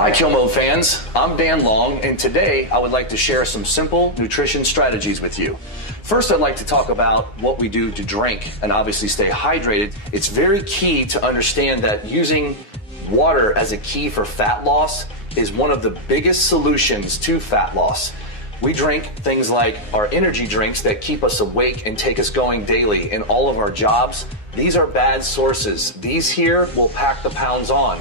Hi Kill Mode fans, I'm Dan Long, and today I would like to share some simple nutrition strategies with you. First, I'd like to talk about what we do to drink and obviously stay hydrated. It's very key to understand that using water as a key for fat loss is one of the biggest solutions to fat loss. We drink things like our energy drinks that keep us awake and take us going daily in all of our jobs. These are bad sources. These here will pack the pounds on.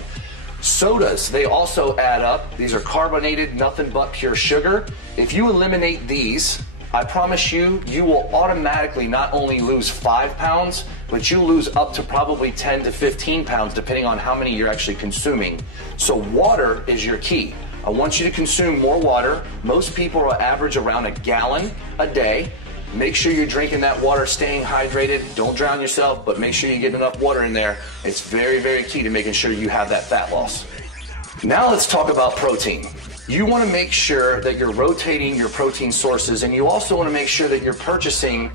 Sodas, they also add up. These are carbonated, nothing but pure sugar. If you eliminate these, I promise you, you will automatically not only lose 5 pounds, but you'll lose up to probably 10 to 15 pounds depending on how many you're actually consuming. So water is your key. I want you to consume more water. Most people will average around a gallon a day. Make sure you're drinking that water, staying hydrated. Don't drown yourself, but make sure you get enough water in there. It's very, very key to making sure you have that fat loss. Now let's talk about protein. You want to make sure that you're rotating your protein sources, and you also want to make sure that you're purchasing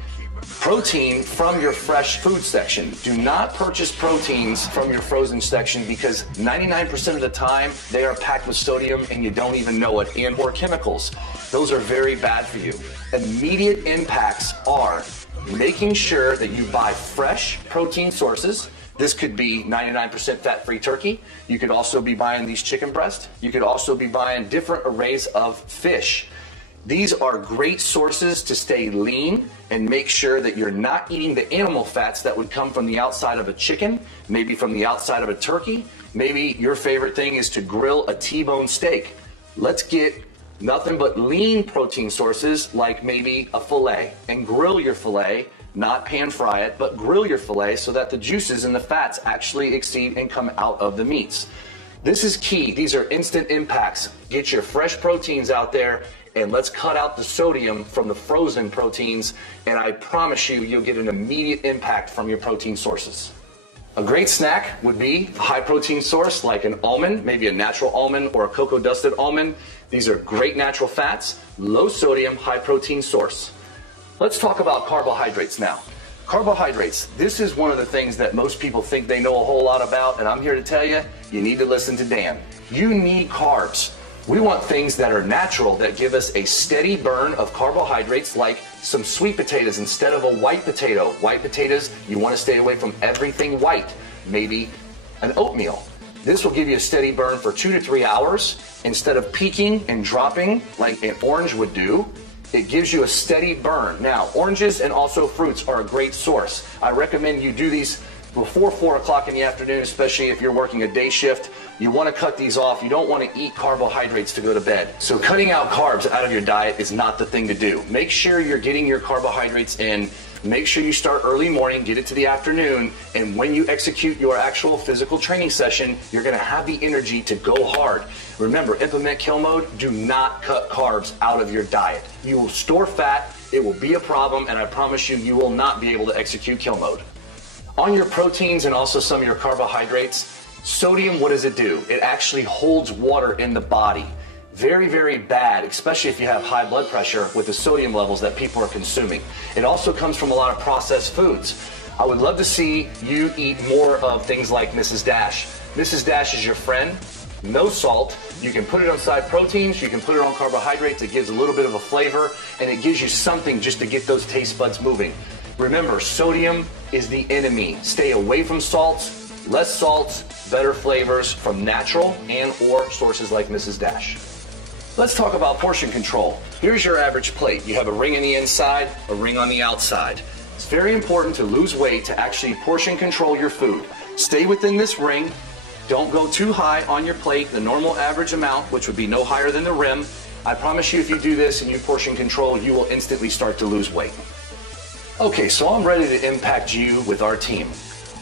protein from your fresh food section. Do not purchase proteins from your frozen section because 99% of the time they are packed with sodium and you don't even know it, and or chemicals. Those are very bad for you. Immediate impacts are making sure that you buy fresh protein sources. This could be 99% fat-free turkey. You could also be buying these chicken breasts. You could also be buying different arrays of fish. These are great sources to stay lean and make sure that you're not eating the animal fats that would come from the outside of a chicken, maybe from the outside of a turkey. Maybe your favorite thing is to grill a T-bone steak. Let's get nothing but lean protein sources like maybe a filet, and grill your filet, not pan fry it, but grill your filet so that the juices and the fats actually exceed and come out of the meats. This is key. These are instant impacts. Get your fresh proteins out there and let's cut out the sodium from the frozen proteins, and I promise you, you'll get an immediate impact from your protein sources. A great snack would be a high protein source like an almond, maybe a natural almond or a cocoa dusted almond. These are great natural fats, low sodium, high protein source. Let's talk about carbohydrates now. Carbohydrates, this is one of the things that most people think they know a whole lot about, and I'm here to tell you, you need to listen to Dan. You need carbs. We want things that are natural, that give us a steady burn of carbohydrates, like some sweet potatoes instead of a white potato. White potatoes, you want to stay away from everything white. Maybe an oatmeal. This will give you a steady burn for 2 to 3 hours. Instead of peaking and dropping like an orange would do, it gives you a steady burn. Now, oranges and also fruits are a great source. I recommend you do these before 4 o'clock in the afternoon, especially if you're working a day shift. You want to cut these off. You don't want to eat carbohydrates to go to bed. So cutting out carbs out of your diet is not the thing to do. Make sure you're getting your carbohydrates in. Make sure you start early morning, get it to the afternoon, and when you execute your actual physical training session, you're going to have the energy to go hard. Remember, implement Kill Mode. Do not cut carbs out of your diet. You will store fat, it will be a problem, and I promise you, you will not be able to execute Kill Mode. On your proteins and also some of your carbohydrates, sodium, what does it do? It actually holds water in the body. Very, very bad, especially if you have high blood pressure with the sodium levels that people are consuming. It also comes from a lot of processed foods. I would love to see you eat more of things like Mrs. Dash. Mrs. Dash is your friend. No salt. You can put it on side proteins, you can put it on carbohydrates. It gives a little bit of a flavor, and it gives you something just to get those taste buds moving. Remember, sodium is the enemy. Stay away from salts, less salts, better flavors from natural and or sources like Mrs. Dash. Let's talk about portion control. Here's your average plate. You have a ring on the inside, a ring on the outside. It's very important to lose weight to actually portion control your food. Stay within this ring. Don't go too high on your plate, the normal average amount, which would be no higher than the rim. I promise you, if you do this and you portion control, you will instantly start to lose weight. Okay, so I'm ready to impact you with our team.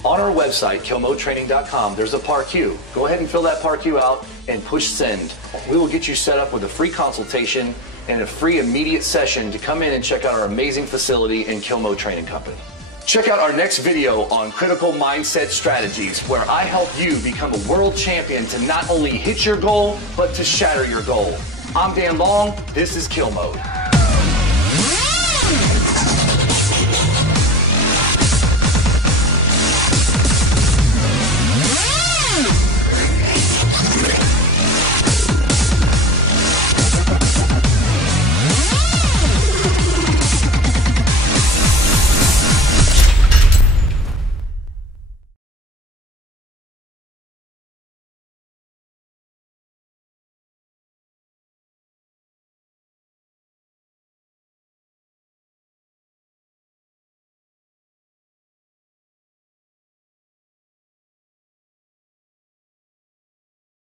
On our website, killmodetraining.com, there's a PAR-Q. Go ahead and fill that PAR-Q out and push send. We will get you set up with a free consultation and a free immediate session to come in and check out our amazing facility in Kill Mode Training Company. Check out our next video on critical mindset strategies, where I help you become a world champion to not only hit your goal, but to shatter your goal. I'm Dan Long, this is Kill Mode.